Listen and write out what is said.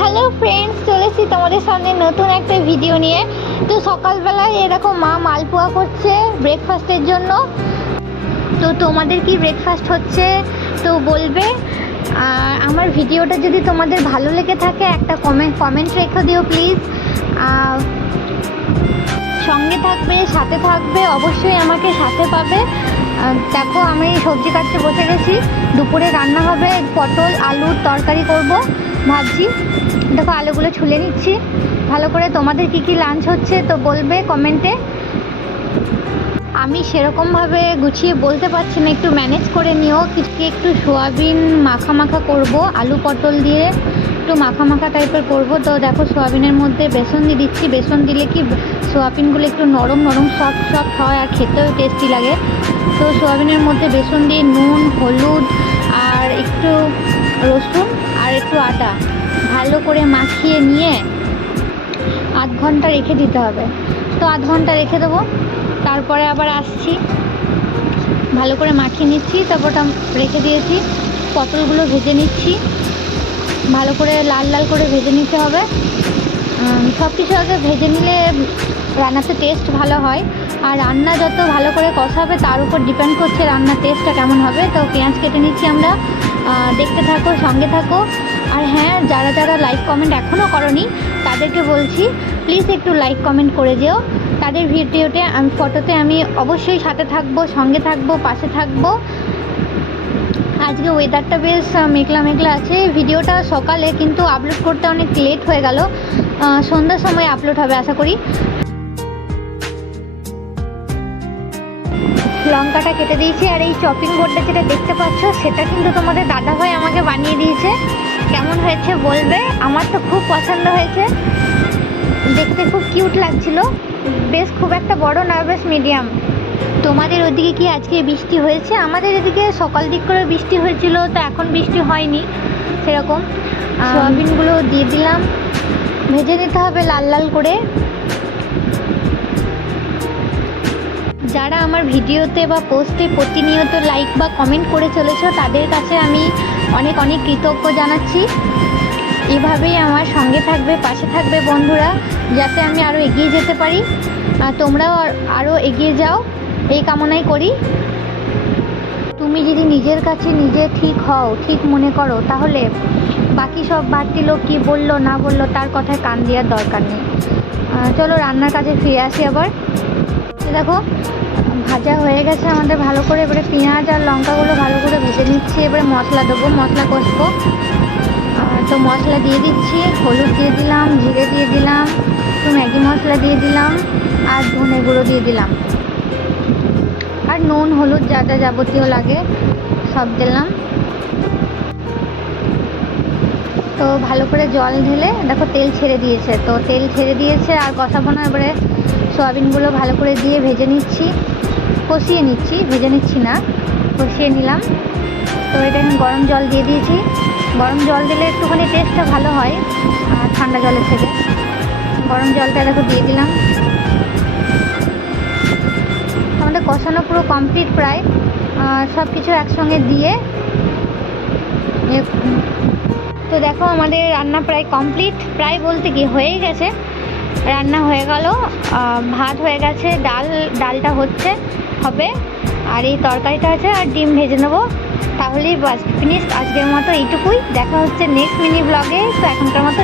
Hello friends, চলেছি তোমাদের সামনে নতুন একটা ভিডিও নিয়ে। তো সকালবেলায় এরকম মা মালপোয়া করছে ব্রেকফাস্টের জন্য। তো তোমাদের কি ব্রেকফাস্ট হচ্ছে তো বলবে। আর আমার ভিডিওটা যদি তোমাদের ভালো লেগে থাকে একটা কমেন্ট রেখে দিও প্লিজ। সঙ্গে থাকবে, সাথে থাকবে, অবশ্যই আমাকে সাথে পাবে। দেখো আমি সবজি কাটতে বসে গেছি। দুপুরে রান্না হবে পটল আলুর তরকারি করব ভাবছি। দেখো আলুগুলো ছুলে নিচ্ছি ভালো করে। তোমাদের কি লাঞ্চ হচ্ছে তো বলবে কমেন্টে। আমি সেরকমভাবে গুছিয়ে বলতে পারছি না, একটু ম্যানেজ করে নিও। একটু সোয়াবিন মাখা মাখা করব আলু পটল দিয়ে, একটু মাখা মাখা টাইপের করব। তো দেখো সোয়াবিনের মধ্যে বেসন দিয়ে দিচ্ছি। বেসন দিলে কি সোয়াবিনগুলো একটু নরম নরম সফট হয় আর খেতেও টেস্টি লাগে। তো সোয়াবিনের মধ্যে বেসন দিয়ে নুন হলুদ আর একটু রসুন আর একটু আটা ভালো করে মাখিয়ে নিয়ে আধ ঘন্টা রেখে দিতে হবে। তো আধ ঘন্টা রেখে দেবো, তারপরে আবার আসছি। ভালো করে মাখিয়ে নিচ্ছি, তারপরটা রেখে দিয়েছি। পটলগুলো ভেজে নিচ্ছি ভালো করে, লাল লাল করে ভেজে নিতে হবে। সব কিছু আগে ভেজে নিলে রান্নাতে টেস্ট ভালো হয়। আর রান্না যত ভালো করে কষাবে তার উপর ডিপেন্ড করছে রান্নার টেস্টটা কেমন হবে। তো পেঁয়াজ কেটে নিচ্ছি আমরা, দেখতে থাকো, সঙ্গে থাকো। আর হ্যাঁ, যারা যারা লাইক কমেন্ট এখনও করনি তাদেরকে বলছি প্লিজ একটু লাইক কমেন্ট করে যেও। তাদের ভিডিওতে ফটোতে আমি অবশ্যই সাথে থাকবো, সঙ্গে থাকবো, পাশে থাকবো। আজকে ওয়েদারটা বেশ মেঘলা মেঘলা আছে। ভিডিওটা সকালে কিন্তু আপলোড করতে অনেক লেট হয়ে গেল, সন্ধ্যার সময় আপলোড হবে আশা করি। লঙ্কাটা কেটে দিয়েছি। আর এই চপিং বোর্ডটা যেটা দেখতে পাচ্ছ সেটা কিন্তু তোমাদের দাদাভাই আমাকে বানিয়ে দিয়েছে। কেমন হয়েছে বলবে। আমার তো খুব পছন্দ হয়েছে, দেখতে খুব কিউট লাগছিল। বেশ খুব একটা বড় না, বেশ মিডিয়াম। তোমাদের ওদিকে কি আজকে বৃষ্টি হয়েছে? আমাদের এদিকে সকাল দিক করে বৃষ্টি হয়েছিল, তো এখন বৃষ্টি হয়নি সেরকম। সোয়াবিনগুলো দিয়ে দিলাম, ভেজে নিতে হবে লাল লাল করে। যারা আমার ভিডিওতে বা পোস্টে প্রতিনিয়ত লাইক বা কমেন্ট করে চলেছো তাদের কাছে আমি অনেক অনেক কৃতজ্ঞ জানাচ্ছি। এভাবেই আমার সঙ্গে থাকবে, পাশে থাকবে বন্ধুরা, যাতে আমি আরও এগিয়ে যেতে পারি। তোমরাও আরও এগিয়ে যাও এই কামনাই করি। তুমি যদি নিজের কাছে নিজে ঠিক হও, ঠিক মনে করো, তাহলে বাকি সব বাড়তি লোক কী বললো না বললো তার কথায় কান দেওয়ার দরকার নেই। চলো রান্নার কাজে ফিরে আসি আবার। দেখো ভাজা হয়ে গেছে আমাদের ভালো করে। এবারে পেঁয়াজ আর লঙ্কাগুলো ভালো করে ভেজে নিচ্ছি। এবারে মশলা দেবো, মশলা কষবো। তো মশলা দিয়ে দিচ্ছি, হলুদ দিয়ে দিলাম, জিরে দিয়ে দিলাম, একটু ম্যাগি মশলা দিয়ে দিলাম আর ধনে গুঁড়ো দিয়ে দিলাম। আর নুন হলুদ যা যা যাবতীয় লাগে সব দিলাম। তো ভালো করে জল ঢেলে দেখো তেল ছেড়ে দিয়েছে। তো তেল ছেড়ে দিয়েছে আর কষাবো না। এবারে সোয়াবিনগুলো ভালো করে দিয়ে ভেজে নিচ্ছি, কষিয়ে নিচ্ছি, ভেজে নিচ্ছি না, কষিয়ে নিলাম। তো এটা আমি গরম জল দিয়ে দিয়েছি। গরম জল দিলে একটুখানি টেস্টটা ভালো হয় ঠান্ডা জলের থেকে। গরম জলটা দেখো দিয়ে দিলাম। আমাদের কষানো পুরো কমপ্লিট প্রায়, সব কিছু একসঙ্গে দিয়ে। তো দেখো আমাদের রান্না প্রায় কমপ্লিট, প্রায় বলতে কি হয়েই গেছে। রান্না হয়ে গেল, ভাত হয়ে গেছে, ডালটা হবে, আর এই তরকারিটা আছে, আর ডিম ভেজে নেবো, তাহলেই বাস ফিনিশ। আজকের মতো এইটুকুই। দেখা হচ্ছে নেক্সট মিনি ব্লগে। তো এখনকার মতো